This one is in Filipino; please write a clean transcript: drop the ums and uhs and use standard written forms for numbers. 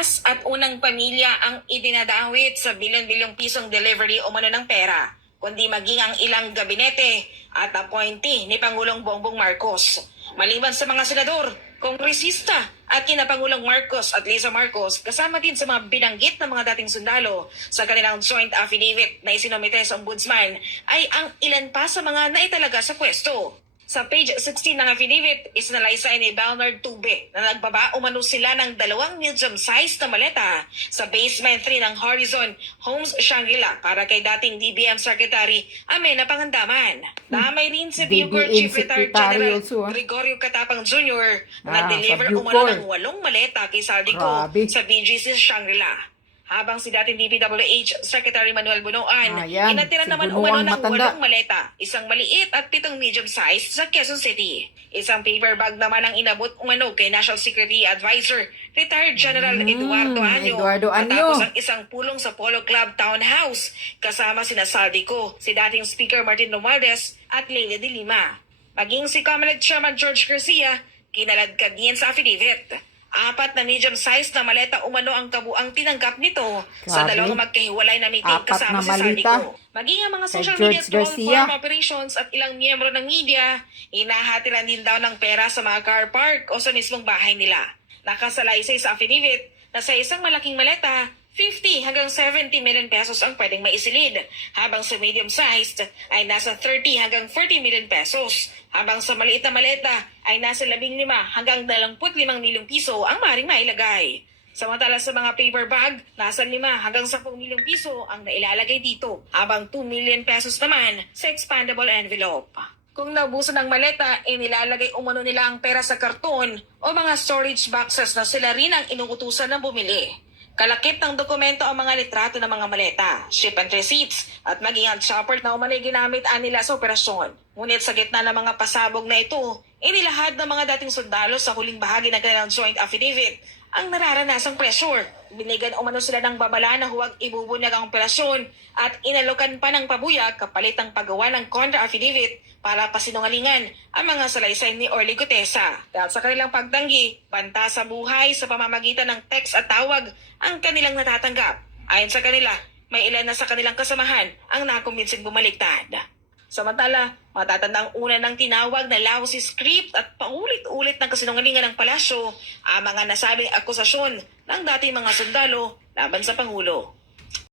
Batas at unang pamilya ang idinadawit sa bilyon-bilyong pisong delivery o ng pera, kundi maging ang ilang gabinete at appointee ni Pangulong Bongbong Marcos. Maliban sa mga senador, kongresista at kina Pangulong Marcos at Lisa Marcos, kasama din sa mga binanggit na mga dating sundalo sa kanilang joint affidavit na isinomite sa ombudsman, ay ang ilan pa sa mga naitalaga sa pwesto. Sa page 16 ng affidavit, isinalaysay ni Bernard Tube na nagbaba umano sila ng 2 medium-sized na maleta sa basement 3 ng Horizon Homes Shangri-La para kay dating DBM Secretary Amena Pangandaman. Damay rin si Bucor Chief Retired General Gregorio Catapang Jr. na deliver umano ng 8 maleta kay Saldico sa BGC Shangri-La. Habang si dating DPWH Secretary Manuel Bunoan, inatira naman umano ng 8 maleta, isang maliit at 7 medium-sized sa Quezon City. Isang paper bag naman ang inabot umano kay National Security Advisor Retired General Eduardo Año. Matapos ang isang pulong sa Polo Club Townhouse kasama sina Saldico, si dating Speaker Martin Romualdez at Leila de Lima. Maging si Comelec Chairman George Garcia, kinaladkad niyan sa affidavit. 4 na medium-sized na maleta umano ang kabuang tinanggap nito sa 2 magkahiwalay na meeting kasama si Saldico. Maging ang mga social media troll farm operations at ilang miyembro ng media, inahatilan din daw ng pera sa mga car park o sa mismong bahay nila. Nakasalaysay sa affidavit na sa isang malaking maleta, 50 hanggang 70 million pesos ang pwedeng maisilid, habang sa medium-sized ay nasa 30 hanggang 40 million pesos, habang sa maliit na maleta ay nasa 15 hanggang 25 milyong piso ang maaaring mailagay. Samantala sa mga paper bag, nasa 5 hanggang 10 milyong piso ang nailalagay dito, habang 2 million pesos naman sa expandable envelope. Kung naubusan ng maleta, inilalagay umano nila ang pera sa karton o mga storage boxes na sila rin ang inuutusan ng bumili. Kalakip ng dokumento ang mga litrato ng mga maleta, shipment receipts, at maging ang chopper na umanay ginamit nila sa operasyon. Ngunit sa gitna ng mga pasabog na ito, inilahad ng mga dating sundalo sa huling bahagi ng kanilang joint affidavit ang nararanasang pressure. Binigyan umano sila ng babala na huwag ibubunyag ang operasyon at inalokan pa ng pabuya kapalit ang paggawa ng contra-affidavit para pasinungalingan ang mga salaysay ni Orly Gutesa. Dahil sa kanilang pagtanggi, banta sa buhay sa pamamagitan ng text at tawag ang kanilang natatanggap. Ayon sa kanila, may ilan na sa kanilang kasamahan ang nakumbinsing bumaliktad. Samantala, matatandang una ng tinawag na lousy script at paulit-ulit ng kasinungalingan ng palasyo ang mga nasabing akusasyon ng dating mga sundalo laban sa Pangulo.